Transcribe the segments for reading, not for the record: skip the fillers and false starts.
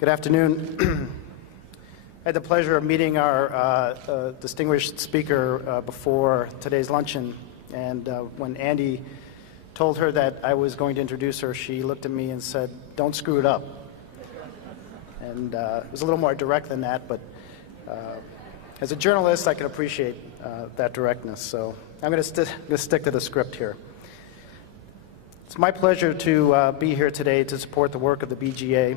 Good afternoon. I had the pleasure of meeting our distinguished speaker before today's luncheon, and when Andy told her that I was going to introduce her, she looked at me and said, "Don't screw it up." And it was a little more direct than that, but as a journalist, I can appreciate that directness. So I'm going to stick to the script here. It's my pleasure to be here today to support the work of the BGA,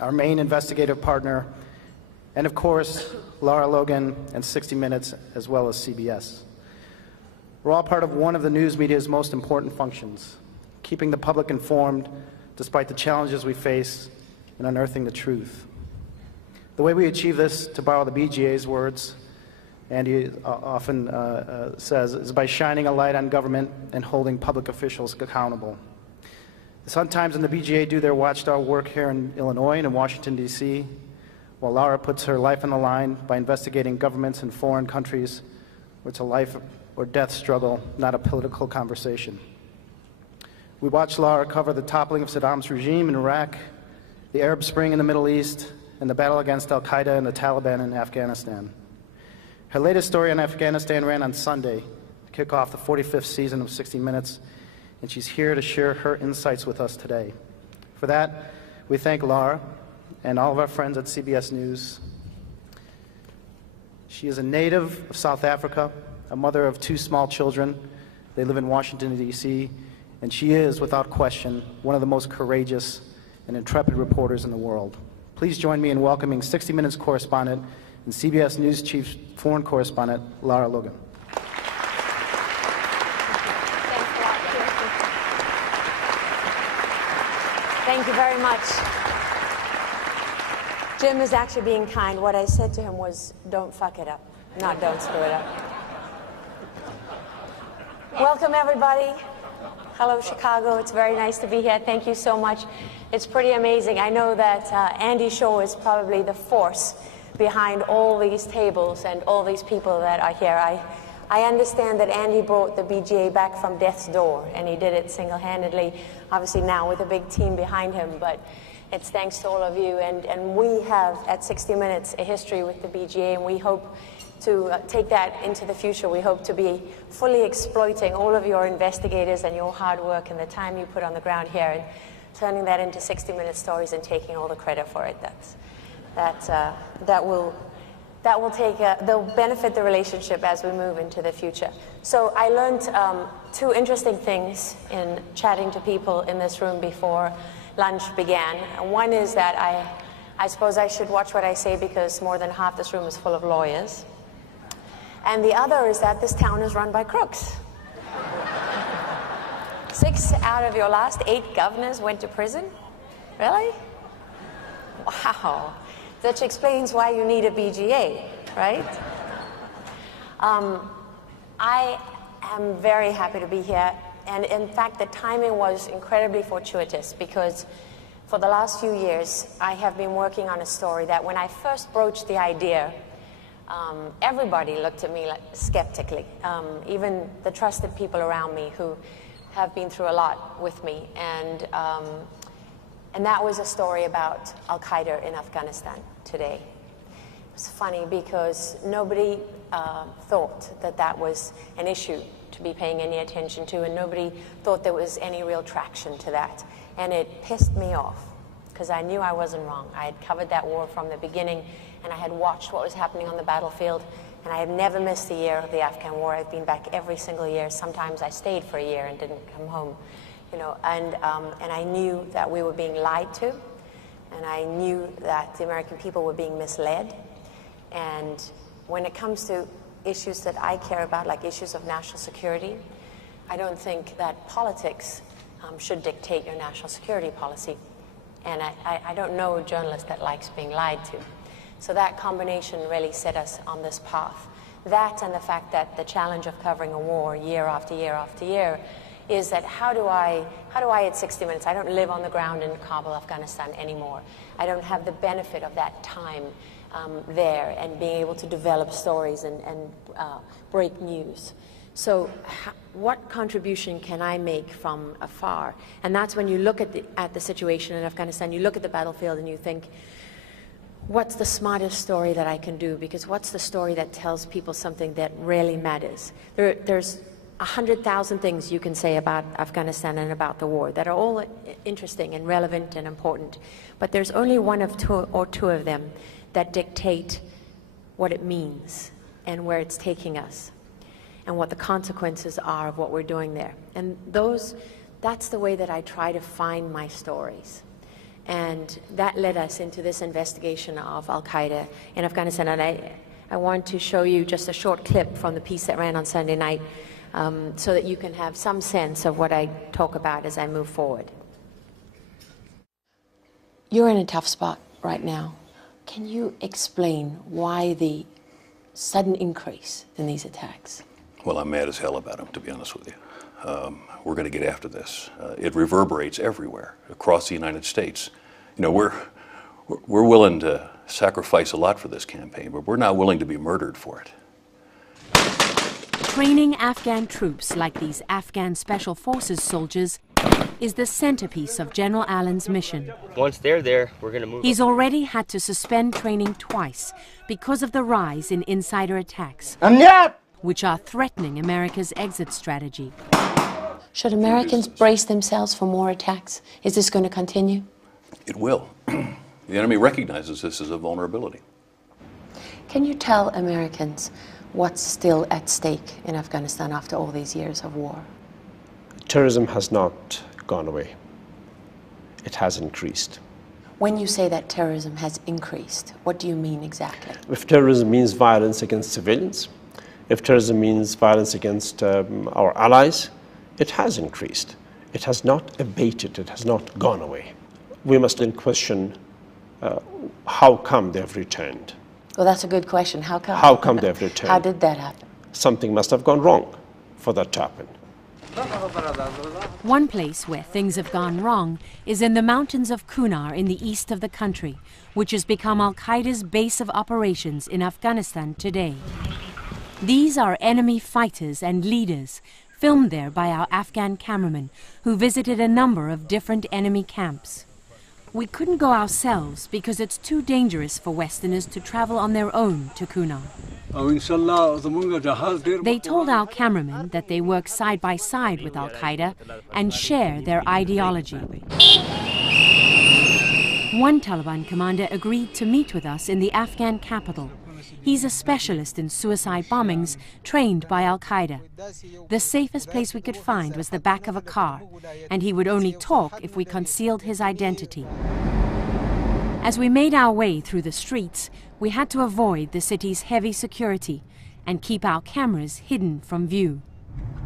our main investigative partner, and of course, Lara Logan and 60 Minutes, as well as CBS. We're all part of one of the news media's most important functions, keeping the public informed despite the challenges we face and unearthing the truth. The way we achieve this, to borrow the BGA's words, Andy often says, is by shining a light on government and holding public officials accountable. The Sun-Times and the BGA do their watchdog work here in Illinois and in Washington, D.C., while Lara puts her life on the line by investigating governments in foreign countries where it's a life or death struggle, not a political conversation. We watched Lara cover the toppling of Saddam's regime in Iraq, the Arab Spring in the Middle East, and the battle against al-Qaeda and the Taliban in Afghanistan. Her latest story on Afghanistan ran on Sunday to kick off the 45th season of 60 Minutes, and she's here to share her insights with us today. For that, we thank Lara and all of our friends at CBS News. She is a native of South Africa, a mother of 2 small children. They live in Washington, D.C., and she is, without question, one of the most courageous and intrepid reporters in the world. Please join me in welcoming 60 Minutes correspondent and CBS News Chief Foreign Correspondent, Lara Logan. Thank you very much. Jim is actually being kind. What I said to him was, don't fuck it up, not don't screw it up. Welcome, everybody. Hello, Chicago. It's very nice to be here. Thank you so much. It's pretty amazing. I know that Andy Shaw is probably the force behind all these tables and all these people that are here. I understand that Andy brought the BGA back from death's door, and he did it single-handedly, obviously now with a big team behind him, but it's thanks to all of you. And we have, at 60 Minutes, a history with the BGA, and we hope to take that into the future. We hope to be fully exploiting all of your investigators and your hard work and the time you put on the ground here, and turning that into 60 Minute stories and taking all the credit for it. They'll benefit the relationship as we move into the future. So I learned 2 interesting things in chatting to people in this room before lunch began. One is that I suppose I should watch what I say because more than half this room is full of lawyers. And the other is that this town is run by crooks. 6 out of your last 8 governors went to prison? Really? Wow. That explains why you need a BGA, right? I am very happy to be here. And in fact, the timing was incredibly fortuitous because for the last few years, I have been working on a story that when I first broached the idea, everybody looked at me skeptically, even the trusted people around me who have been through a lot with me. And that was a story about al-Qaeda in Afghanistan today. It's funny because nobody thought that that was an issue to be paying any attention to, and nobody thought there was any real traction to that. And it pissed me off because I knew I wasn't wrong. I had covered that war from the beginning, and I had watched what was happening on the battlefield, and I have never missed a year of the Afghan war. I've been back every single year. Sometimes I stayed for a year and didn't come home. You know, and I knew that we were being lied to, and I knew that the American people were being misled. And when it comes to issues that I care about, like issues of national security, I don't think that politics should dictate your national security policy. And I don't know a journalist that likes being lied to. So that combination really set us on this path. That and the fact that the challenge of covering a war year after year after year is that how do I at 60 Minutes, I don't live on the ground in Kabul, Afghanistan anymore. I don't have the benefit of that time there and being able to develop stories and break news. So what contribution can I make from afar? And that's when you look at the situation in Afghanistan, you look at the battlefield and you think, what's the smartest story that I can do? Because what's the story that tells people something that really matters? There's 100,000 things you can say about Afghanistan and about the war that are all interesting and relevant and important. But there's only one or two of them that dictate what it means and where it's taking us, and what the consequences are of what we're doing there. And that's the way that I try to find my stories. And that led us into this investigation of Al-Qaeda in Afghanistan. And I want to show you just a short clip from the piece that ran on Sunday night so that you can have some sense of what I talk about as I move forward. You're in a tough spot right now. Can you explain why the sudden increase in these attacks? Well, I'm mad as hell about them, to be honest with you. We're going to get after this. It reverberates everywhere across the United States. You know, we're willing to sacrifice a lot for this campaign, but we're not willing to be murdered for it. Training Afghan troops like these Afghan Special Forces soldiers is the centerpiece of General Allen's mission. Once they're there, we're going to move. He's already had to suspend training twice because of the rise in insider attacks, which are threatening America's exit strategy. Should Americans brace themselves for more attacks? Is this going to continue? It will. The enemy recognizes this as a vulnerability. Can you tell Americans what's still at stake in Afghanistan after all these years of war? Terrorism has not gone away. It has increased. When you say that terrorism has increased, what do you mean exactly? If terrorism means violence against civilians, if terrorism means violence against our allies, it has increased. It has not abated. It has not gone away. We must then question how come they've returned. Well, that's a good question. How come? How come they've returned? How did that happen? Something must have gone wrong for that to happen. One place where things have gone wrong is in the mountains of Kunar in the east of the country, which has become Al-Qaeda's base of operations in Afghanistan today. These are enemy fighters and leaders, filmed there by our Afghan cameraman, who visited a number of different enemy camps. We couldn't go ourselves because it's too dangerous for Westerners to travel on their own to Kunar. They told our cameraman that they work side by side with Al-Qaeda and share their ideology. One Taliban commander agreed to meet with us in the Afghan capital. He's a specialist in suicide bombings, trained by Al-Qaeda. The safest place we could find was the back of a car, and he would only talk if we concealed his identity. As we made our way through the streets, we had to avoid the city's heavy security and keep our cameras hidden from view.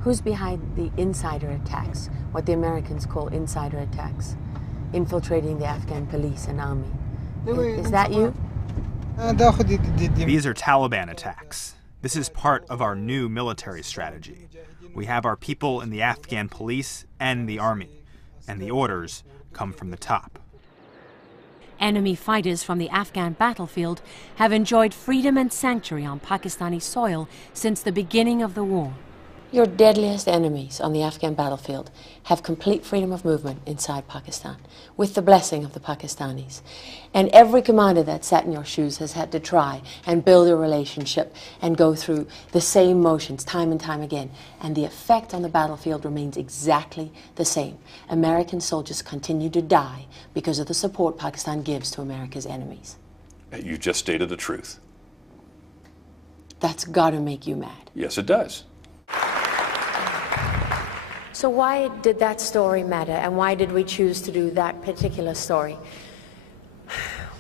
Who's behind the insider attacks, what the Americans call insider attacks, infiltrating the Afghan police and army? Is that you? These are Taliban attacks. This is part of our new military strategy. We have our people in the Afghan police and the army, and the orders come from the top. Enemy fighters from the Afghan battlefield have enjoyed freedom and sanctuary on Pakistani soil since the beginning of the war. Your deadliest enemies on the Afghan battlefield have complete freedom of movement inside Pakistan, with the blessing of the Pakistanis. And every commander that sat in your shoes has had to try and build a relationship and go through the same motions time and time again. And the effect on the battlefield remains exactly the same. American soldiers continue to die because of the support Pakistan gives to America's enemies. You just stated the truth. That's got to make you mad. Yes, it does. So why did that story matter, and why did we choose to do that particular story?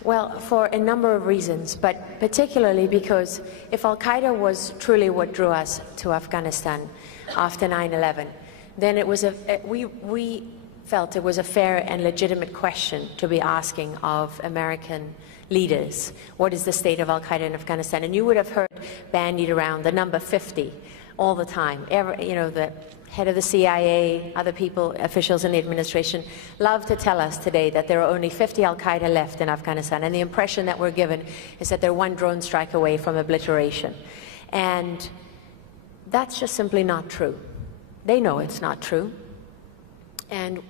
Well, for a number of reasons, but particularly because if Al-Qaeda was truly what drew us to Afghanistan after 9/11, then it was we felt it was a fair and legitimate question to be asking of American leaders. What is the state of Al-Qaeda in Afghanistan? And you would have heard bandied around the number 50 all the time. The head of the CIA, other people, officials in the administration, love to tell us today that there are only 50 Al-Qaeda left in Afghanistan, and the impression that we're given is that they're one drone strike away from obliteration. And that's just simply not true. They know it's not true. And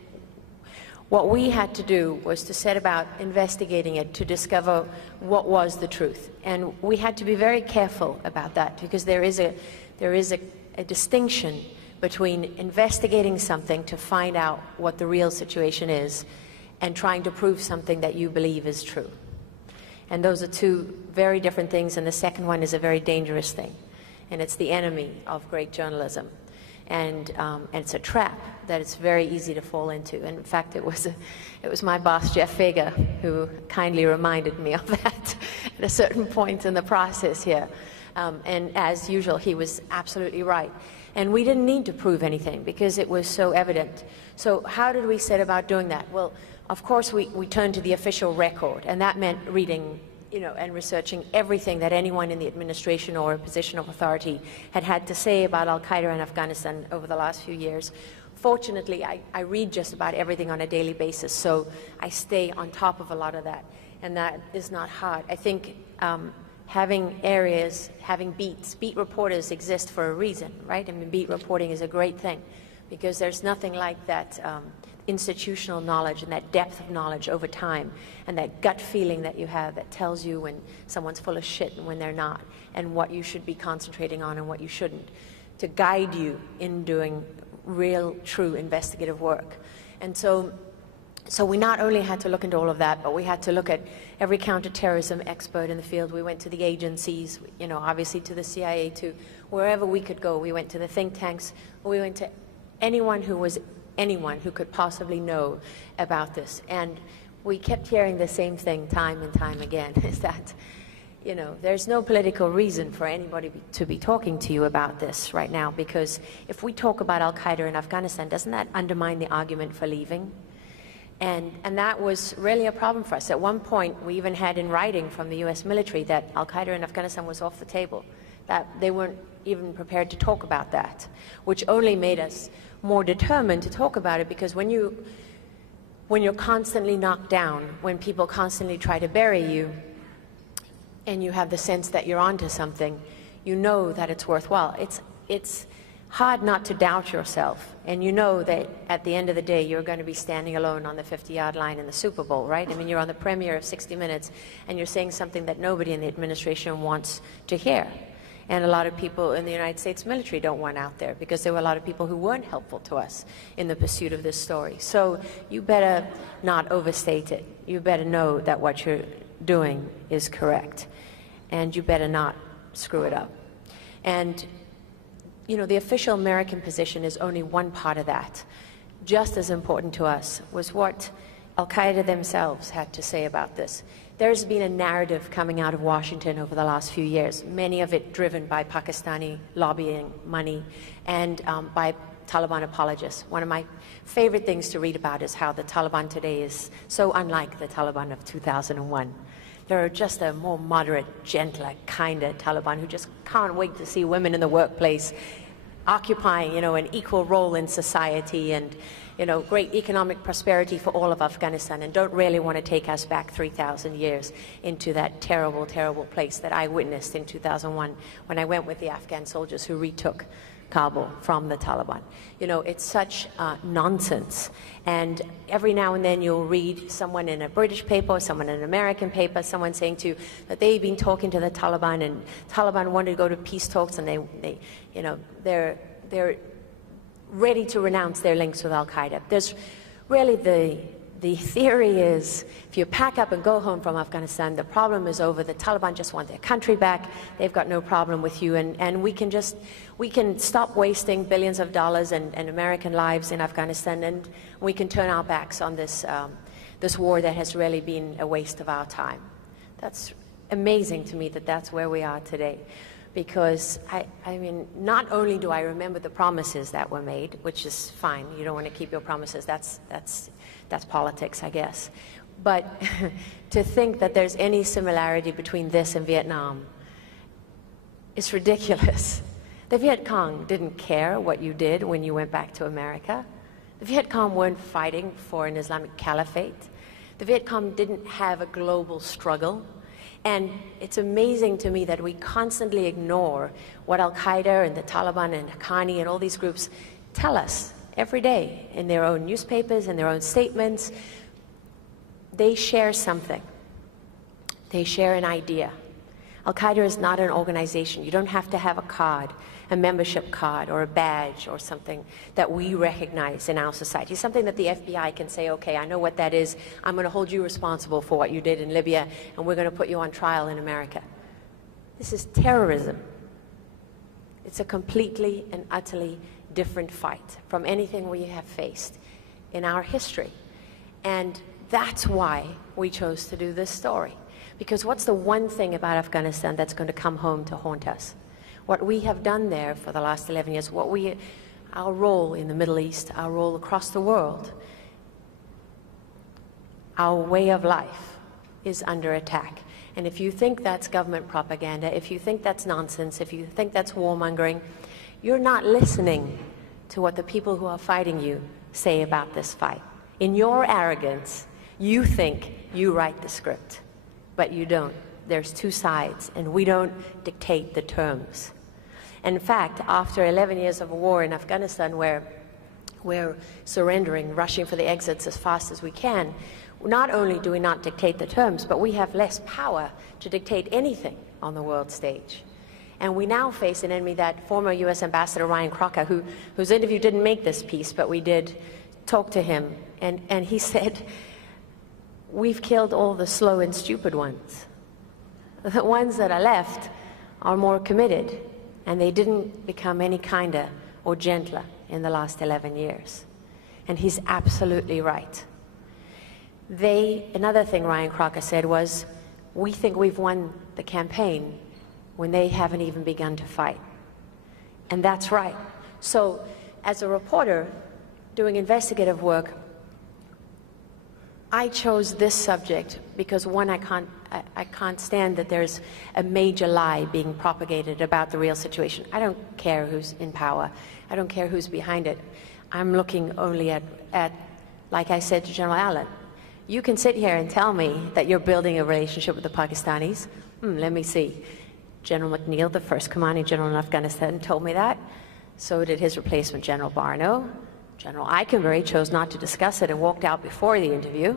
what we had to do was to set about investigating it to discover what was the truth. And we had to be very careful about that, because there is a distinction between investigating something to find out what the real situation is and trying to prove something that you believe is true. And those are two very different things, and the second one is a very dangerous thing. And it's the enemy of great journalism. And it's a trap that it's very easy to fall into. And in fact, it was my boss, Jeff Fager, who kindly reminded me of that at a certain point in the process here. And as usual, he was absolutely right. And we didn't need to prove anything because it was so evident. So how did we set about doing that? Well, of course, we turned to the official record, and that meant reading, and researching everything that anyone in the administration or a position of authority had to say about al-Qaeda in Afghanistan over the last few years. Fortunately, I read just about everything on a daily basis, so I stay on top of a lot of that, and that is not hard. I think having areas, having beats, beat reporters exist for a reason, right? I mean, beat reporting is a great thing, because there's nothing like that institutional knowledge and that depth of knowledge over time, and that gut feeling that you have that tells you when someone's full of shit and when they're not, and what you should be concentrating on and what you shouldn't, to guide you in doing real, true investigative work. And so we not only had to look into all of that, but we had to look at every counterterrorism expert in the field. We went to the agencies, obviously to the CIA, to wherever we could go. We went to the think tanks. We went to anyone who could possibly know about this. And we kept hearing the same thing time and time again, is that, there's no political reason for anybody to be talking to you about this right now, because if we talk about al-Qaeda in Afghanistan, doesn't that undermine the argument for leaving? And that was really a problem for us. At one point, we even had in writing from the US military that al-Qaeda in Afghanistan was off the table, that they weren't even prepared to talk about that, which only made us more determined to talk about it, because when you're constantly knocked down, when people constantly try to bury you, and you have the sense that you're onto something, you know that it's worthwhile. It's hard not to doubt yourself, and you know that at the end of the day you're going to be standing alone on the 50-yard line in the Super Bowl, right? I mean, you're on the premiere of 60 Minutes, and you're saying something that nobody in the administration wants to hear. And a lot of people in the United States military don't want out there, because there were a lot of people who weren't helpful to us in the pursuit of this story. So you better not overstate it. You better know that what you're doing is correct, and you better not screw it up. And the official American position is only one part of that. Just as important to us was what al-Qaeda themselves had to say about this. There's been a narrative coming out of Washington over the last few years, many of it driven by Pakistani lobbying money and by Taliban apologists. One of my favorite things to read about is how the Taliban today is so unlike the Taliban of 2001. They're just a more moderate, gentler, kinder Taliban who just can't wait to see women in the workplace occupying, an equal role in society, and, great economic prosperity for all of Afghanistan, and don't really want to take us back 3,000 years into that terrible, terrible place that I witnessed in 2001 when I went with the Afghan soldiers who retook Kabul from the Taliban. It's such nonsense. And every now and then you'll read someone in a British paper or someone in an American paper, someone saying to you that they've been talking to the Taliban, and Taliban wanted to go to peace talks, and they're ready to renounce their links with al-Qaeda. There's really the theory is, if you pack up and go home from Afghanistan, the problem is over. The Taliban just want their country back. They've got no problem with you, and we can stop wasting billions of dollars and American lives in Afghanistan, and we can turn our backs on this war that has really been a waste of our time. That's amazing to me that that's where we are today. Because, I mean, not only do I remember the promises that were made, which is fine, you don't want to keep your promises, that's politics, I guess. But to think that there's any similarity between this and Vietnam is ridiculous. The Viet Cong didn't care what you did when you went back to America. The Viet Cong weren't fighting for an Islamic caliphate. The Viet Cong didn't have a global struggle. And it's amazing to me that we constantly ignore what al-Qaeda and the Taliban and Haqqani and all these groups tell us every day in their own newspapers, in their own statements, they share something. They share an idea. Al-Qaeda is not an organization. You don't have to have a card, a membership card or a badge or something that we recognize in our society, something that the FBI can say, okay, I know what that is. I'm going to hold you responsible for what you did in Libya, and we're going to put you on trial in America. This is terrorism. It's a completely and utterly different fight from anything we have faced in our history. And that's why we chose to do this story. Because what's the one thing about Afghanistan that's going to come home to haunt us? What we have done there for the last 11 years, our role in the Middle East, our role across the world, our way of life is under attack. And if you think that's government propaganda, if you think that's nonsense, if you think that's warmongering, you're not listening to what the people who are fighting you say about this fight. In your arrogance, you think you write the script. But you don't. There's two sides, and we don't dictate the terms. In fact, after 11 years of a war in Afghanistan, where we're surrendering, rushing for the exits as fast as we can, not only do we not dictate the terms, but we have less power to dictate anything on the world stage. And we now face an enemy, that former U.S. Ambassador Ryan Crocker, whose interview didn't make this piece, but we did talk to him, and he said, we've killed all the slow and stupid ones. The ones that are left are more committed, and they didn't become any kinder or gentler in the last 11 years. And he's absolutely right. Another thing Ryan Crocker said was, we think we've won the campaign when they haven't even begun to fight. And that's right. So as a reporter doing investigative work, I chose this subject because, one, I can't stand that there's a major lie being propagated about the real situation. I don't care who's in power. I don't care who's behind it. I'm looking only at, like I said to General Allen, you can sit here and tell me that you're building a relationship with the Pakistanis. Let me see. General McNeil, the first commanding general in Afghanistan, told me that. So did his replacement, General Barno. General Eikenberry chose not to discuss it and walked out before the interview.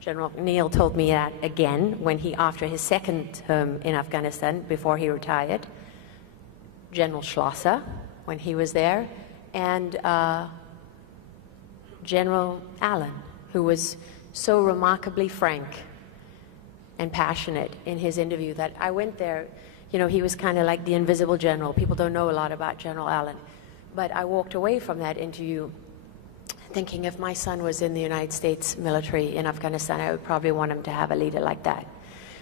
General McNeil told me that again after his second term in Afghanistan, before he retired. General Schlosser, when he was there, and General Allen, who was so remarkably frank and passionate in his interview that I went there. You know, he was kind of like the invisible general. People don't know a lot about General Allen. But I walked away from that interview thinking, if my son was in the United States military in Afghanistan, I would probably want him to have a leader like that,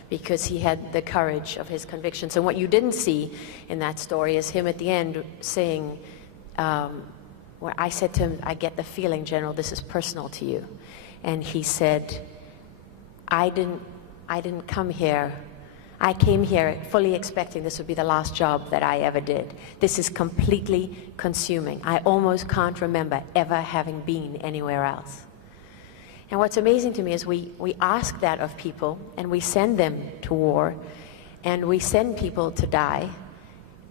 because he had the courage of his convictions. And what you didn't see in that story is him at the end saying, where I said to him, I get the feeling, General, this is personal to you. And he said, I didn't come here. I came here fully expecting this would be the last job that I ever did. This is completely consuming. I almost can't remember ever having been anywhere else. And what's amazing to me is we ask that of people, and we send them to war, and we send people to die.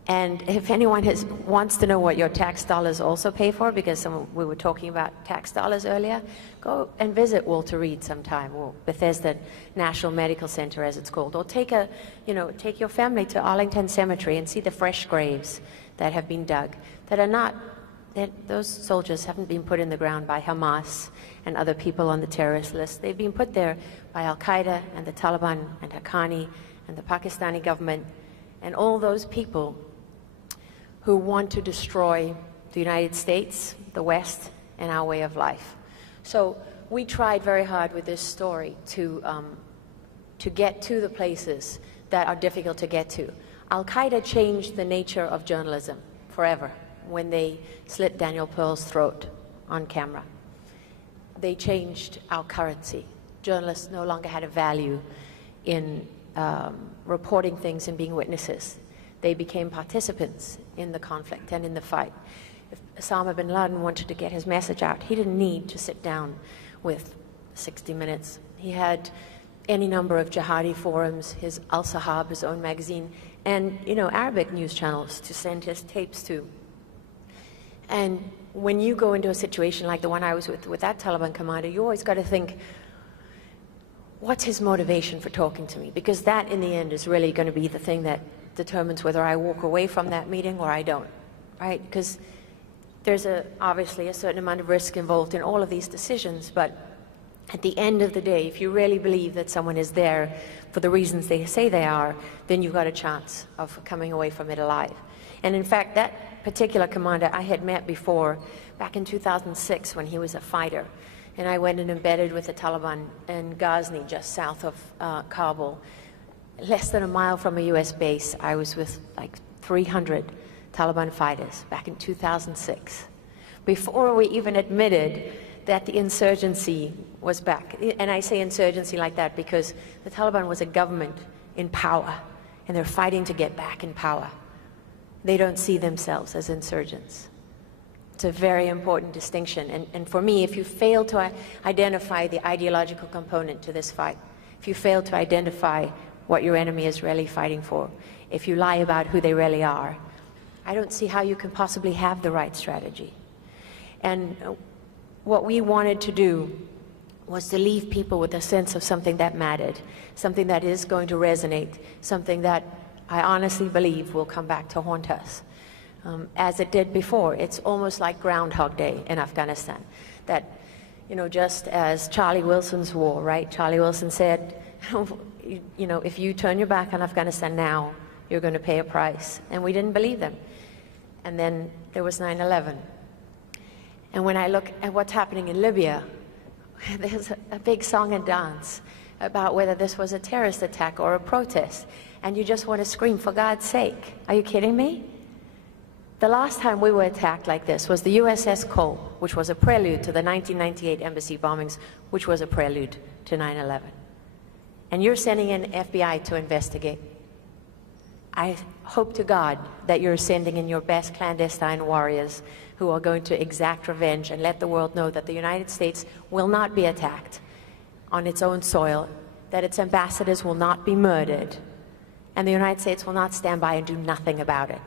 And if anyone wants to know what your tax dollars also pay for, because we were talking about tax dollars earlier, go and visit Walter Reed sometime, or Bethesda National Medical Center, as it's called, or take your family to Arlington Cemetery and see the fresh graves that have been dug, those soldiers haven't been put in the ground by Hamas and other people on the terrorist list. They've been put there by Al-Qaeda and the Taliban and Haqqani and the Pakistani government and all those people who want to destroy the United States, the West, and our way of life. So we tried very hard with this story to get to the places that are difficult to get to. Al-Qaeda changed the nature of journalism forever when they slit Daniel Pearl's throat on camera. They changed our currency. Journalists no longer had a value in reporting things and being witnesses. They became participants in the conflict and in the fight. If Osama bin Laden wanted to get his message out, he didn't need to sit down with 60 Minutes. He had any number of jihadi forums, his Al-Sahab, his own magazine, and Arabic news channels to send his tapes to. And when you go into a situation like the one I was with that Taliban commander, you always got to think, what's his motivation for talking to me? Because that, in the end, is really going to be the thing that determines whether I walk away from that meeting or I don't, right? Because there's obviously a certain amount of risk involved in all of these decisions, but at the end of the day, if you really believe that someone is there for the reasons they say they are, then you've got a chance of coming away from it alive. And in fact, that particular commander I had met before, back in 2006 when he was a fighter. And I went and embedded with the Taliban in Ghazni, just south of Kabul. Less than a mile from a US base, I was with like 300 Taliban fighters back in 2006. Before we even admitted that the insurgency was back. And I say insurgency like that because the Taliban was a government in power, and they're fighting to get back in power. They don't see themselves as insurgents. It's a very important distinction. And for me, if you fail to identify the ideological component to this fight, if you fail to identify what your enemy is really fighting for, if you lie about who they really are, I don't see how you can possibly have the right strategy. And what we wanted to do was to leave people with a sense of something that mattered, something that is going to resonate, something that I honestly believe will come back to haunt us. As it did before. It's almost like Groundhog Day in Afghanistan. That, you know, just as Charlie Wilson's war, right? Charlie Wilson said, you know, if you turn your back on Afghanistan now, you're going to pay a price. And we didn't believe them. And then there was 9/11. And when I look at what's happening in Libya, there's a big song and dance about whether this was a terrorist attack or a protest. And you just want to scream, for God's sake. Are you kidding me? The last time we were attacked like this was the USS Cole, which was a prelude to the 1998 embassy bombings, which was a prelude to 9/11. And you're sending in FBI to investigate. I hope to God that you're sending in your best clandestine warriors who are going to exact revenge and let the world know that the United States will not be attacked on its own soil, that its ambassadors will not be murdered, and the United States will not stand by and do nothing about it.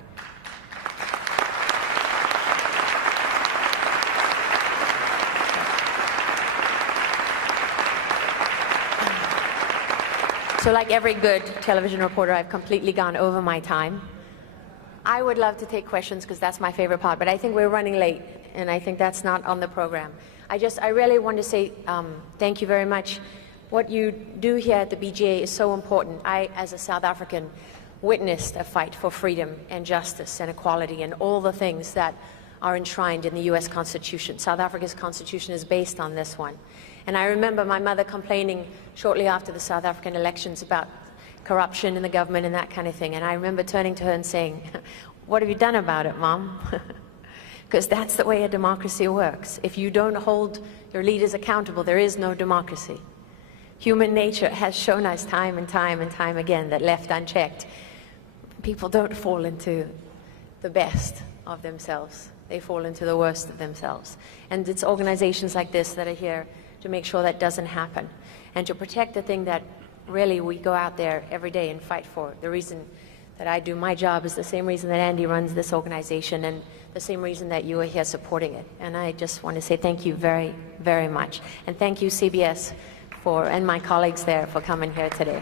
So like every good television reporter, I've completely gone over my time. I would love to take questions because that's my favorite part, but I think we're running late, and I think that's not on the program. I really want to say thank you very much. What you do here at the BGA is so important. I, as a South African, witnessed a fight for freedom and justice and equality and all the things that are enshrined in the US Constitution. South Africa's Constitution is based on this one. And I remember my mother complaining shortly after the South African elections about corruption in the government and that kind of thing. And I remember turning to her and saying, what have you done about it, Mom? Because that's the way a democracy works. If you don't hold your leaders accountable, there is no democracy. Human nature has shown us time and time and time again that left unchecked, people don't fall into the best of themselves. They fall into the worst of themselves. And it's organizations like this that are here to make sure that doesn't happen and to protect the thing that really we go out there every day and fight for. The reason that I do my job is the same reason that Andy runs this organization and the same reason that you are here supporting it. And I just want to say thank you very, very much. And thank you, CBS, and my colleagues there for coming here today.